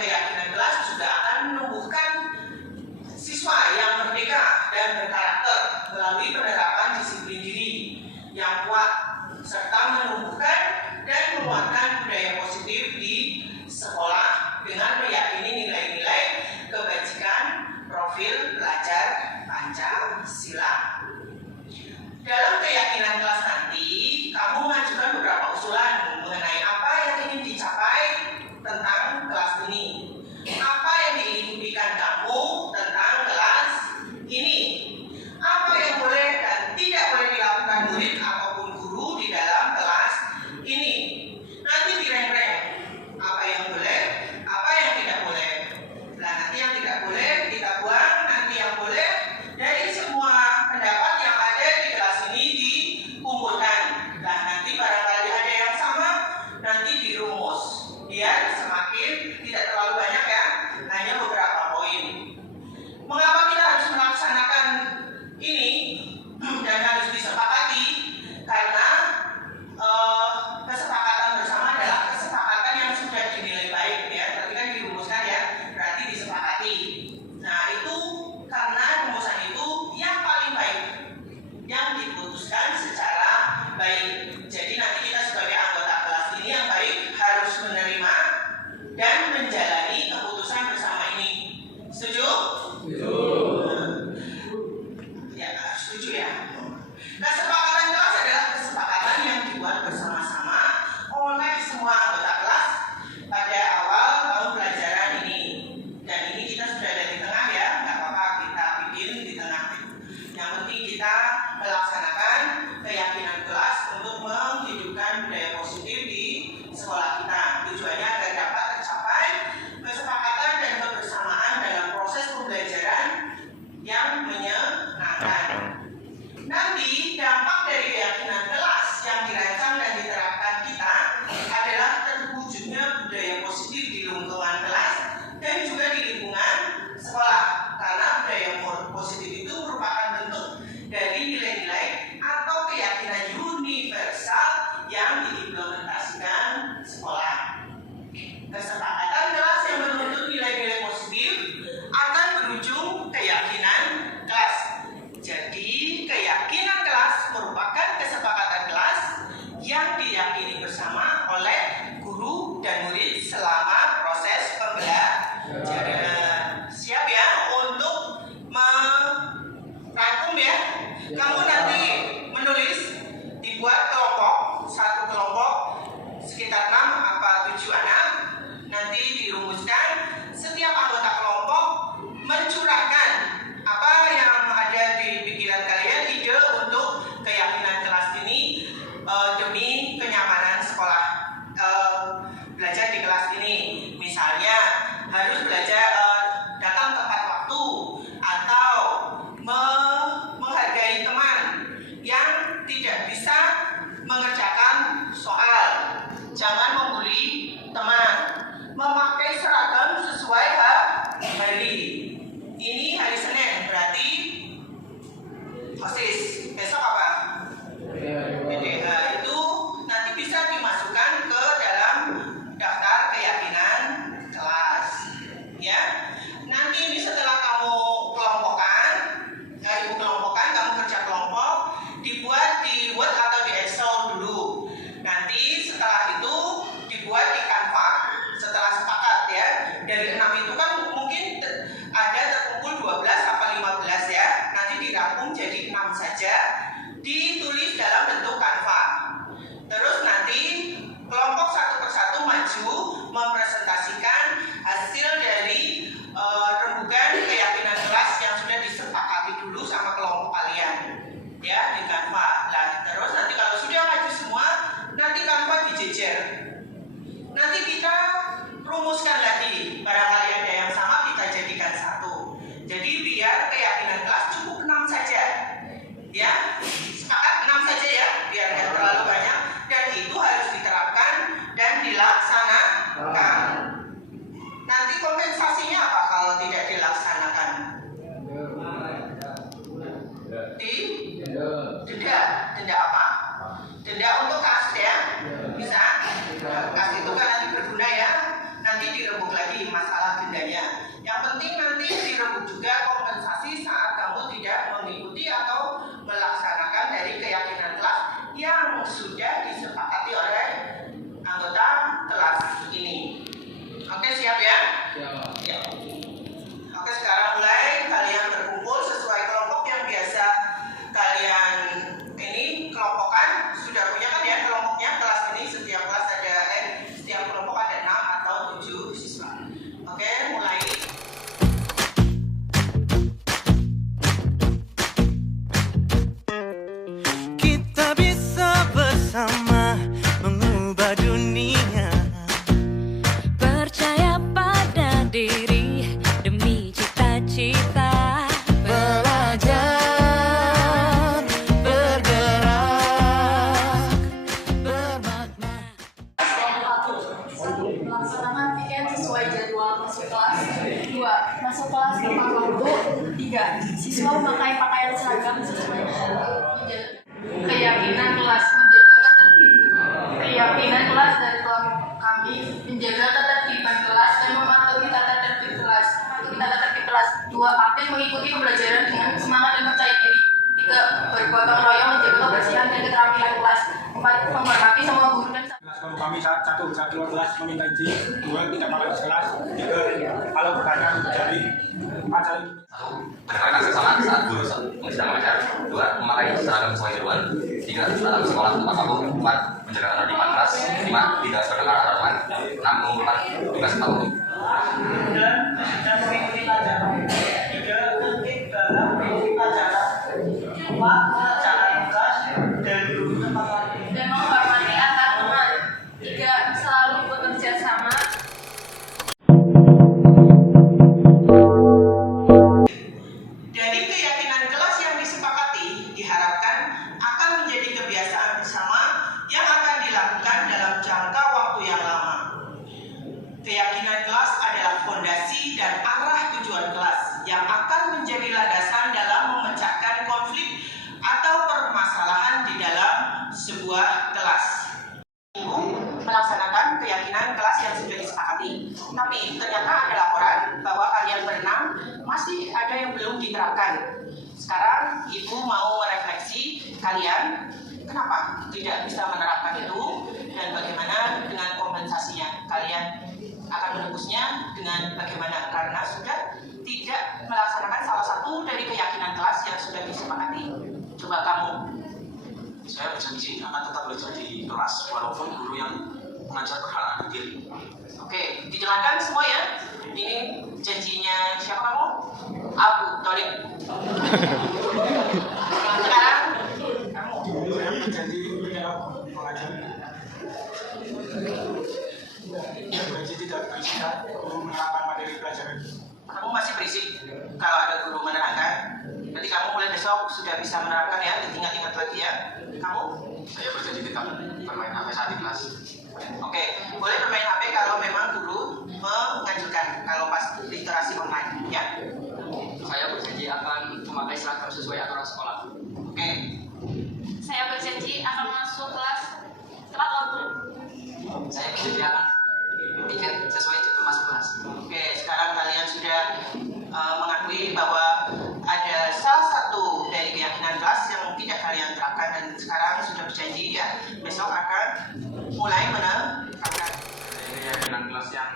keyakinan kelas juga akan menumbuhkan siswa yang merdeka dan berkarakter melalui penerapan disiplin diri yang kuat serta menumbuhkan dan menguatkan budaya positif di sekolah dengan meyakini nilai-nilai kebajikan profil belajar Pancasila. Dalam keyakinan kelas nanti, kamu mengajukan beberapa usulan mengenai apa yang ingin dicapai tentang kelas ini. Apa yang diimpikan kamu tentang kelas ini? Apa yang boleh dan tidak boleh dilakukan murid ataupun guru di dalam kelas ini? Nanti direng-reng apa yang boleh, apa yang tidak boleh. Nah, nanti yang tidak boleh kita buang, nanti yang boleh dari semua pendapat yang ada di kelas ini dikumpulkan. Nah, nanti barangkali ada yang sama, nanti dirumus biar semakin tidak terlalu banyak ya, hanya beberapa poin. Mengapa kita harus melaksanakan ini dan harus disepakati? Karena kesepakatan bersama adalah kesepakatan yang sudah dinilai baik ya. Tadi kan dirumuskan ya, berarti disepakati. Nah, itu karena rumusan itu yang paling baik, yang diputuskan secara baik. Jadi nanti kita sebagai anggota kelas ini yang baik harus menerima dan menjalani keputusan bersama ini. Setuju? Setuju. Ya, setuju ya. Kesepakatan kelas adalah kesepakatan yang dibuat bersama-sama oleh semua anggota kelas pada awal tahun pelajaran ini. Dan ini kita sudah ada di tengah ya, nggak apa-apa kita bikin di tengah. Yang penting kita melaksanakan keyakinan kelas untuk menghidupkan budaya positif di sekolah kita. Tujuannya agar dapat tercapai kesepakatan dan kebersamaan dalam proses pembelajaran yang menyenangkan. Nanti dampak dari keyakinan kelas yang dirancang dan diterapkan kita adalah terwujudnya budaya positif di lingkungan kelas dan juga di lingkungan sekolah. Karena budaya positif itu merupakan bentuk dari nilai-nilai atau keyakinan universal yang diimplementasikan sekolah. Kesepakatan kelas yang menuntut nilai-nilai positif akan berujung keyakinan kelas. Jadi keyakinan kelas merupakan kesepakatan kelas yang diyakini bersama oleh guru dan murid selama proses pembelajaran. Siap ya untuk merangkum ya? Kamu nanti menulis, dibuat kelompok, satu kelompok sekitar 6 apa 7 anak. Nanti dirumuskan, setiap anggota kelompok mencurahkan apa yang ada di pikiran kalian, ide untuk keyakinan kelas ini demi kenyamanan sekolah belajar di kelas ini. Misalnya harus belajar datang tepat waktu atau menghargai teman yang tidak bisa mengerjakan soal, jangan membuli teman, memakai seragam sesuai hari. Ini hari Senin, berarti OSIS. Besok apa? PDH. Itu nanti bisa dimasukkan ke dalam daftar keyakinan kelas. Ya. Nanti ini setelah kamu kelompokkan, kamu kerja kelompok, dibuat di Word atau di Excel dulu. Nanti setelah itu dibuat di Canva setelah sepakat ya. Dari 6 itu kan mungkin ada terkumpul 12 apa 15 ya. Nanti dirangkum jadi 6 saja, ditulis dalam bentuk Canva. Terus nanti kelompok satu persatu maju mempresentasikan hasil dari rembukan keyakinan kelas yang sudah disepakati dulu sama kelompok kalian ya di Canva. Nah, terus nanti kalau sudah maju semua, nanti Canva dijejer. Nanti kita rumuskan lagi, barangkali ada yang sama kita jadikan satu. Jadi biar keyakinan kelas cukup 6 saja ya, sepakat 6 saja ya, biar tidak terlalu banyak. Dan itu harus diterapkan dan dilaksanakan. Nanti kompensasinya apa kalau tidak dilaksanakan? Denda apa? Denda untuk kas ya? Bisa? Kas itu kan nanti berguna ya, nanti dirembuk lagi masalah kelas. 2. Masuk kelas tepat waktu. 3. Siswa memakai pakaian seragam sesuai keyakinan kelas menjaga ketertiban. Keyakinan kelas dari kelompok kami menjaga ketertiban kelas dan mematuhi tata tertib kelas. 2. Aktif mengikuti pembelajaran dengan semangat dan percaya diri. 3. Bergotong royong menjaga kebersihan dan keterampilan kelas. 4. Menghormati semua guru dan kalau kami saat keluar kelas meminta izin. 2. Tidak makan kelas. 3. Kalau bertanya dari 4 saling mendengarkan sesama saat guru sedang mengajar. 2. Memakai seragam sesuai seruan. 3. Seragam sekolah tepat waktu. 4. Menjaga ketertiban kelas. 5. Tidak berdengar harapan. 6. Mengumpulkan tugas tepat waktu. Dan mengikuti pelajaran. 3. Tertib dalam mengikuti pelajaran. 4. Mengerjakan tugas dan guru tepat waktu. dan menghormati antar teman. 3. Selalu bekerja sama. Dari keyakinan kelas yang disepakati diharapkan akan menjadi kebiasaan bersama yang akan dilakukan dalam jangka waktu yang lama. Keyakinan kelas adalah fondasi dan arah tujuan kelas yang akan menjadi landasan dalam memecahkan konflik atau permasalahan di dalam sebuah kelas. Melaksanakan keyakinan kelas yang sudah disepakati, tapi ternyata ada laporan bahwa kalian berenam masih ada yang belum diterapkan. Sekarang ibu mau merefleksi kalian kenapa tidak bisa menerapkan itu dan bagaimana dengan kompensasinya. Kalian akan menebusnya dengan bagaimana, karena sudah tidak melaksanakan salah satu dari keyakinan kelas yang sudah disepakati. Coba kamu. saya berjanji akan tetap belajar di kelas walaupun guru yang mengajar berhalangan hadir. Oke, dijalankan semua ya. Ini janjinya siapa kamu? Abu Tolik. Sekarang kamu. Saya berjanji menjawab pengajar. Saya berjanji tidak beristirahat guru menerapkan materi pelajaran. Kamu masih berisik kalau ada guru menerangkan. Nanti kamu mulai besok sudah bisa menerapkan ya. Ingat-ingat lagi ya. Kamu? Saya berjanji tidak bermain HP saat di kelas. Oke, boleh bermain HP kalau memang guru menganjurkan. Kalau pas literasi online ya. Saya berjanji akan memakai seragam sesuai aturan sekolah. Oke. Saya berjanji akan masuk kelas tepat waktu. Saya berjanji akan tiket sesuai jadwal masuk kelas. Oke, sekarang kalian sudah mengakui bahwa ada salah satu dari keyakinan kelas yang tidak kalian terapkan dan sekarang sudah berjanji ya besok akan mulai menerapkan. Ini keyakinan kelas yang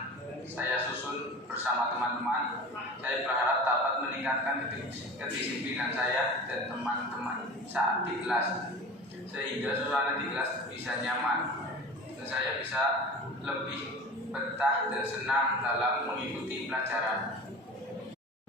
saya susun bersama teman-teman. Saya berharap dapat meningkatkan kedisiplinan saya dan teman-teman saat di kelas, sehingga suasana di kelas bisa nyaman dan saya bisa lebih betah dan senang dalam mengikuti pelajaran.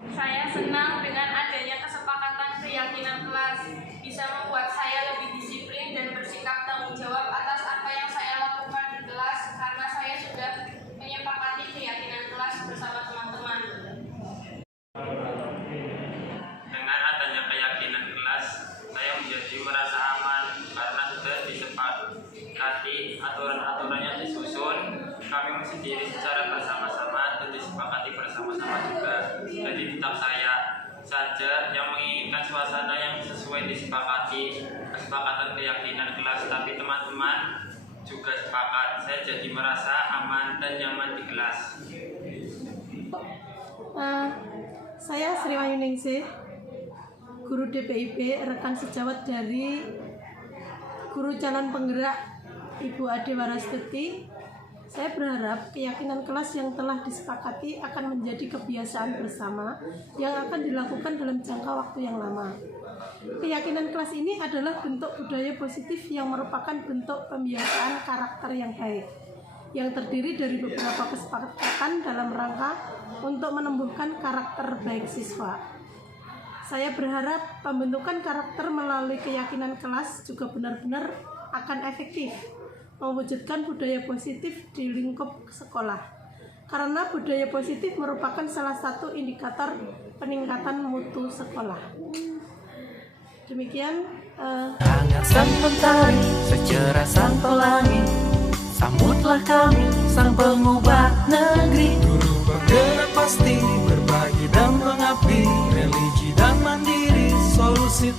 Saya senang dengan adanya kesepakatan keyakinan kelas bisa membuat saya lebih disiplin dan bersikap tanggung jawab atas apa yang saya lakukan di kelas karena saya sudah menyepakati keyakinan kelas bersama teman-teman. Dengan adanya keyakinan kelas, saya menjadi merasa aman karena sudah disepakati aturan-aturannya disusun. Kami sendiri secara bersama-sama dan disepakati bersama-sama juga. Jadi tetap saya saja yang menginginkan suasana yang sesuai disepakati, kesepakatan keyakinan kelas, tapi teman-teman juga sepakat. Saya jadi merasa aman dan nyaman di kelas. Saya Sri Wahyuningsih, guru DPIB, rekan sejawat dari guru calon penggerak Ibu Ade Warastuti. Saya berharap keyakinan kelas yang telah disepakati akan menjadi kebiasaan bersama yang akan dilakukan dalam jangka waktu yang lama. Keyakinan kelas ini adalah bentuk budaya positif yang merupakan bentuk pembiasaan karakter yang baik, yang terdiri dari beberapa kesepakatan dalam rangka untuk menumbuhkan karakter baik siswa. Saya berharap pembentukan karakter melalui keyakinan kelas juga benar-benar akan efektif mewujudkan budaya positif di lingkup sekolah. Karena budaya positif merupakan salah satu indikator peningkatan mutu sekolah. Demikian. Hangat sang mentari, secerah sang pelangi, sambutlah kami sang pengubah negeri. Guru bergerak pasti berbagi dan mengabdi, religi dan mandiri, solusi